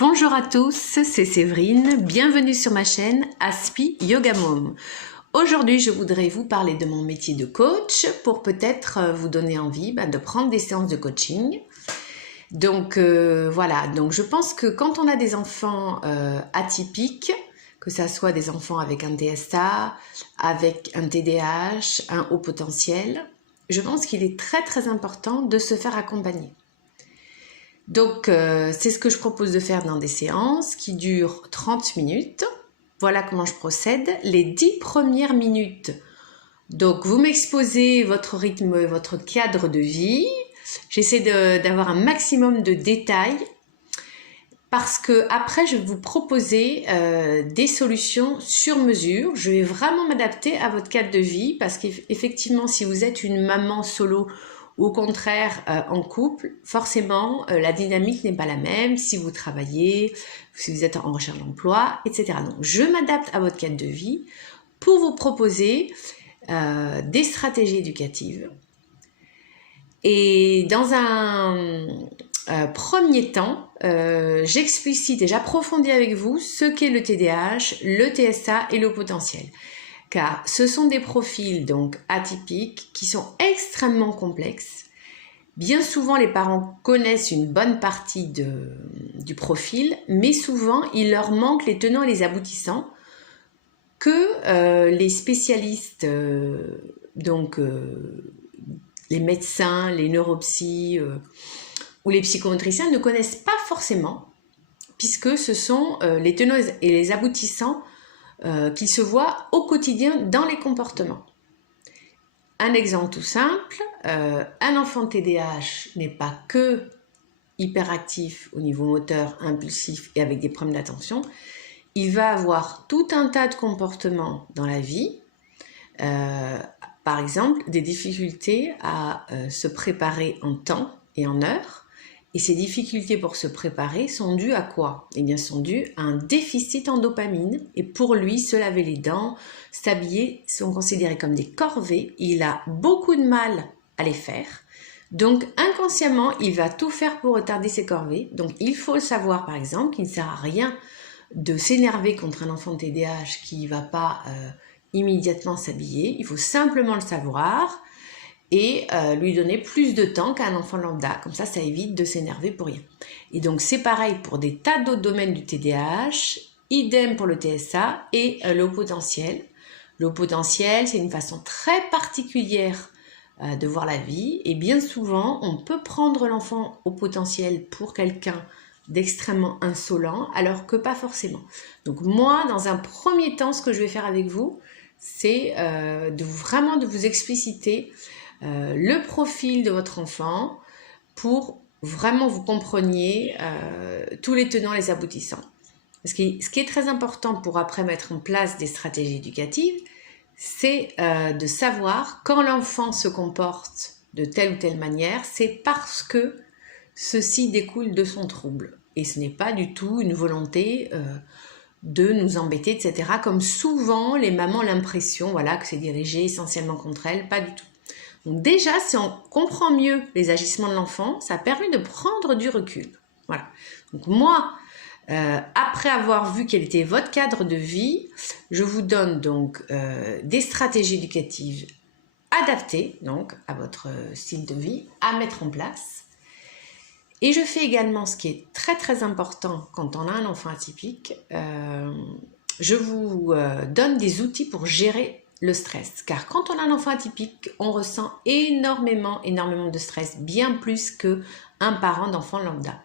Bonjour à tous, c'est Séverine, bienvenue sur ma chaîne Aspi Yoga Mom. Aujourd'hui, je voudrais vous parler de mon métier de coach pour peut-être vous donner envie de prendre des séances de coaching. Donc voilà, donc je pense que quand on a des enfants atypiques, que ce soit des enfants avec un TSA, avec un TDAH, un haut potentiel, je pense qu'il est très important de se faire accompagner. Donc, c'est ce que je propose de faire dans des séances qui durent 30 minutes. Voilà comment je procède. Les 10 premières minutes, donc vous m'exposez votre rythme, votre cadre de vie. J'essaie d'avoir un maximum de détails parce que après, je vais vous proposer des solutions sur mesure. Je vais vraiment m'adapter à votre cadre de vie parce qu'effectivement, si vous êtes une maman solo, au contraire, en couple, forcément, la dynamique n'est pas la même si vous travaillez, si vous êtes en recherche d'emploi, etc. Donc, je m'adapte à votre cadre de vie pour vous proposer des stratégies éducatives. Et dans un premier temps, j'explicite et j'approfondis avec vous ce qu'est le TDAH, le TSA et le potentiel. Car ce sont des profils donc atypiques qui sont extrêmement complexes. Bien souvent, les parents connaissent une bonne partie du profil, mais souvent, il leur manque les tenants et les aboutissants que les spécialistes, les médecins, les neuropsys ou les psychomotriciens ne connaissent pas forcément, puisque ce sont les tenants et les aboutissants qu'ils se voient au quotidien dans les comportements. Un exemple tout simple, un enfant TDAH n'est pas que hyperactif au niveau moteur, impulsif et avec des problèmes d'attention. Il va avoir tout un tas de comportements dans la vie, par exemple des difficultés à se préparer en temps et en heure. Et ces difficultés pour se préparer sont dues à quoi? Eh bien, sont dues à un déficit en dopamine. Et pour lui, se laver les dents, s'habiller sont considérés comme des corvées. Il a beaucoup de mal à les faire. Donc, inconsciemment, il va tout faire pour retarder ses corvées. Donc, il faut le savoir, par exemple, qu'il ne sert à rien de s'énerver contre un enfant de TDAH qui ne va pas immédiatement s'habiller. Il faut simplement le savoir et lui donner plus de temps qu'à un enfant lambda. Comme ça évite de s'énerver pour rien. Et donc, c'est pareil pour des tas d'autres domaines du TDAH, idem pour le TSA et le haut potentiel. Le haut potentiel, c'est une façon très particulière de voir la vie. Et bien souvent, on peut prendre l'enfant au potentiel pour quelqu'un d'extrêmement insolent, alors que pas forcément. Donc moi, dans un premier temps, ce que je vais faire avec vous, c'est vraiment de vous expliciter le profil de votre enfant pour vraiment vous compreniez tous les tenants et les aboutissants. Ce qui est très important pour après mettre en place des stratégies éducatives, c'est de savoir quand l'enfant se comporte de telle ou telle manière, c'est parce que ceci découle de son trouble. Et ce n'est pas du tout une volonté de nous embêter, etc. Comme souvent les mamans ont l'impression que c'est dirigé essentiellement contre elles, pas du tout. Donc déjà, si on comprend mieux les agissements de l'enfant, ça permet de prendre du recul. Voilà. Donc moi, après avoir vu quel était votre cadre de vie, je vous donne donc des stratégies éducatives adaptées donc à votre style de vie à mettre en place. Et je fais également ce qui est très important quand on a un enfant atypique, je vous donne des outils pour gérer le stress. Car quand on a un enfant atypique, on ressent énormément de stress, bien plus qu'un parent d'enfant lambda.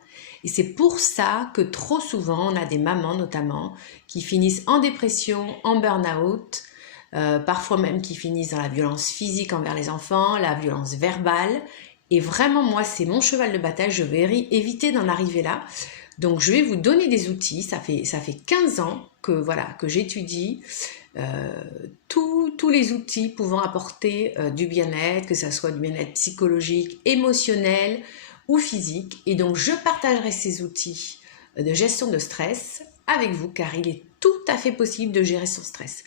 Et c'est pour ça que trop souvent, on a des mamans notamment qui finissent en dépression, en burn-out, parfois même qui finissent dans la violence physique envers les enfants, la violence verbale. Et vraiment, moi, c'est mon cheval de bataille, je vais éviter d'en arriver là. Donc, je vais vous donner des outils, ça fait 15 ans que j'étudie tous les outils pouvant apporter du bien-être, que ce soit du bien-être psychologique, émotionnel ou physique. Et donc, je partagerai ces outils de gestion de stress avec vous, car il est tout à fait possible de gérer son stress.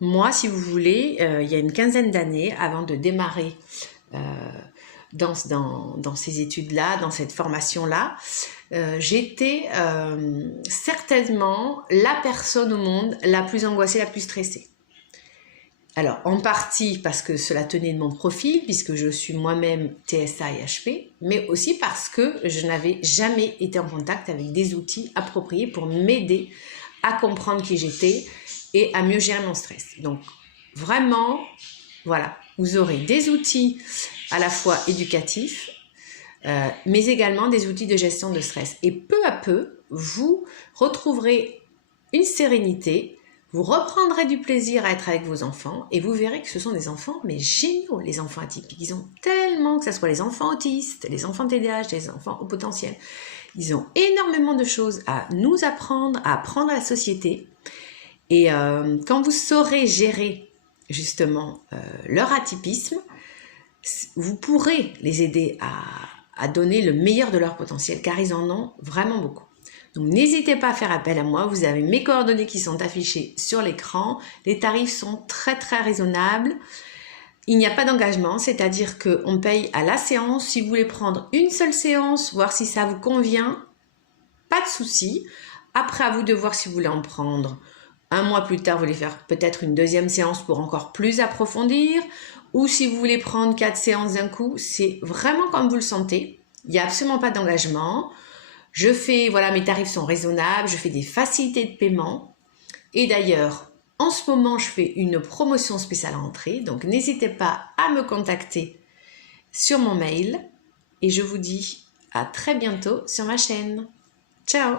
Moi, si vous voulez, il y a une quinzaine d'années, avant de démarrer dans ces études-là, dans cette formation-là, j'étais certainement la personne au monde la plus angoissée, la plus stressée. Alors, en partie parce que cela tenait de mon profil, puisque je suis moi-même TSA et HP, mais aussi parce que je n'avais jamais été en contact avec des outils appropriés pour m'aider à comprendre qui j'étais et à mieux gérer mon stress. Donc, vraiment, voilà, vous aurez des outils à la fois éducatifs, mais également des outils de gestion de stress. Et peu à peu, vous retrouverez une sérénité, vous reprendrez du plaisir à être avec vos enfants et vous verrez que ce sont des enfants, mais géniaux, les enfants atypiques. Ils ont tellement, que ce soit les enfants autistes, les enfants TDAH, les enfants au potentiel, ils ont énormément de choses à nous apprendre, à apprendre à la société. Et quand vous saurez gérer justement leur atypisme, vous pourrez les aider à donner le meilleur de leur potentiel, car ils en ont vraiment beaucoup. Donc n'hésitez pas à faire appel à moi, vous avez mes coordonnées qui sont affichées sur l'écran, les tarifs sont très raisonnables, il n'y a pas d'engagement, c'est-à-dire qu'on paye à la séance. Si vous voulez prendre une seule séance, voir si ça vous convient, pas de souci. Après, à vous de voir si vous voulez en prendre un mois plus tard, vous voulez faire peut-être une deuxième séance pour encore plus approfondir, ou si vous voulez prendre 4 séances d'un coup, c'est vraiment comme vous le sentez, il n'y a absolument pas d'engagement. Je fais, voilà, mes tarifs sont raisonnables, je fais des facilités de paiement. Et d'ailleurs, en ce moment, je fais une promotion spéciale à entrée. Donc, n'hésitez pas à me contacter sur mon mail. Et je vous dis à très bientôt sur ma chaîne. Ciao!